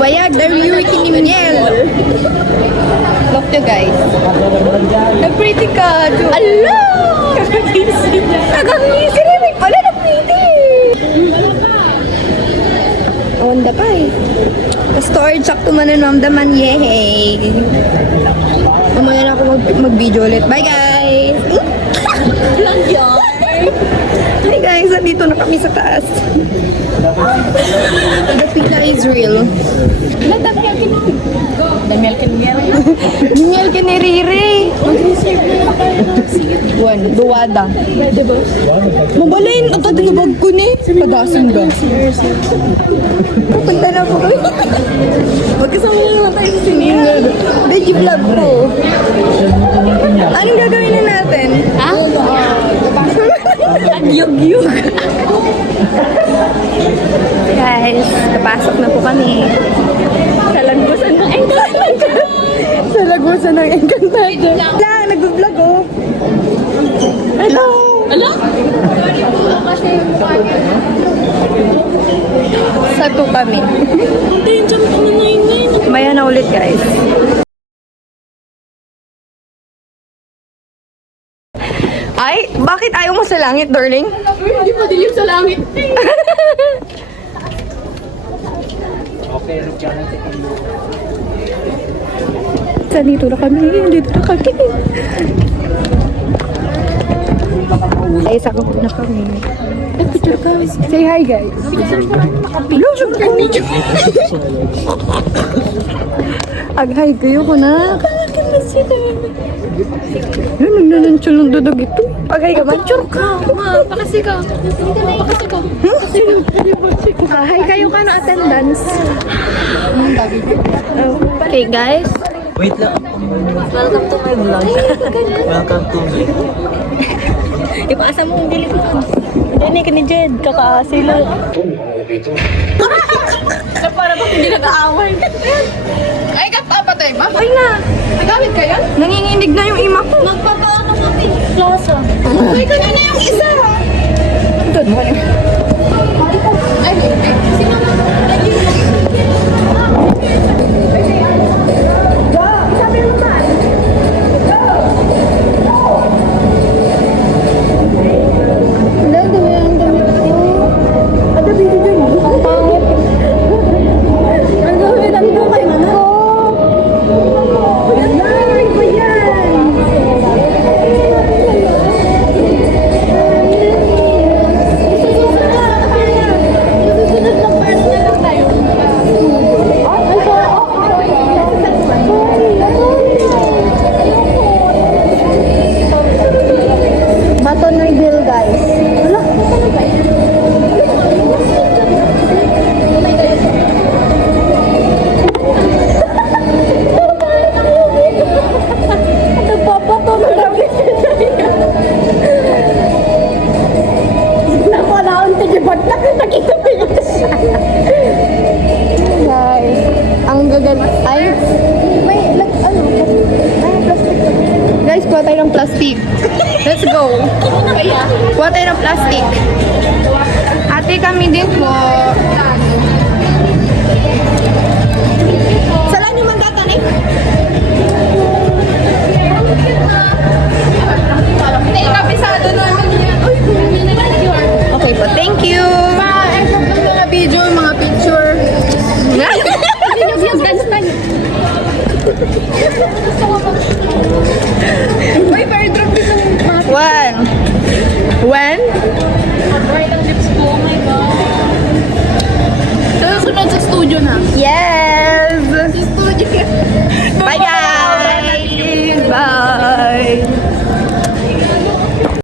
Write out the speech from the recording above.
Bayag, dariwi kinimnyel. Look nyo guys. Nag-pretty ka, Jo. Ala! Nag-pretty. Nag-pretty. Wala nag-pretty. Onda pa eh. Storage sakto man ng mamdaman. Yehey. Mamaya na ako mag-video ulit. Bye guys! Lang yan. Hi guys, nandito na kami sa taas. The pila is real. Damiel kiniriri. One, duwada. Mabalayin, ang tatalabag ko ni. Padasan ba? Punta na po kami. Magkasama na naman tayo sa sinil. Veggie vlog ko. Anong gagawin na natin? Ha? Agyog-yog. Guys, napasok na po kami. Sa lagbusan ng Encantada. Sa lagbusan ng Encantada. Lang, nag-vlog oh. Hello! Hello? Sa to kami. Maya na ulit guys. Ay, bakit ayaw mo sa langit, darling? Hindi pa dilim sa langit. Dito na kami. Ay, saka po na kami. Picture ka. Say hi, guys. Hello, picture. Ag-hi kayo ko na. Yun, nagnanansyol ng dudog ito. Pag-hi ka, mansyol ka. Pakasi ka. Hi kayo ka na attendance. Okay, guys. Wait lang. Welcome to my vlog. Welcome to me. Ipasa mo ang dilim mo. Hindi ka ni Jed. Kakaasila. Na para bang hindi nag-aaway. Ay, kapapatay ba? Ay na. Nagamit ka yan? Nanginginig na yung ima ko. Magpapaano kami. Plaza. Ay, kanya na yung isa. Doon mo na. Ay, sino na? Sabi mo ba? Ang dami ko. Ang dami ko dyan. Ang pangit. Ang dami ko kay Mana. Yan na, iba yan. Susunod ng paano na lang tayo. Baton may bill, guys. Wala, nagpapato na lang. Nakalaon tigibat na nakita siya. Guys, ang gagal. Ay, may ano, ay, plastic. Guys, kuha tayo ng plastic. Let's go. Kuha tayo ng plastic. Ate, kami din po. Saan yung magtatanik? Hindi, kapisado namin yan. Okay po, thank you. Ito na video, mga picture. Uy, pa-drop dito. When? Bright ang lips ko. Oh my God. Susunod sa studio na. Yes! Sa studio. Bye guys!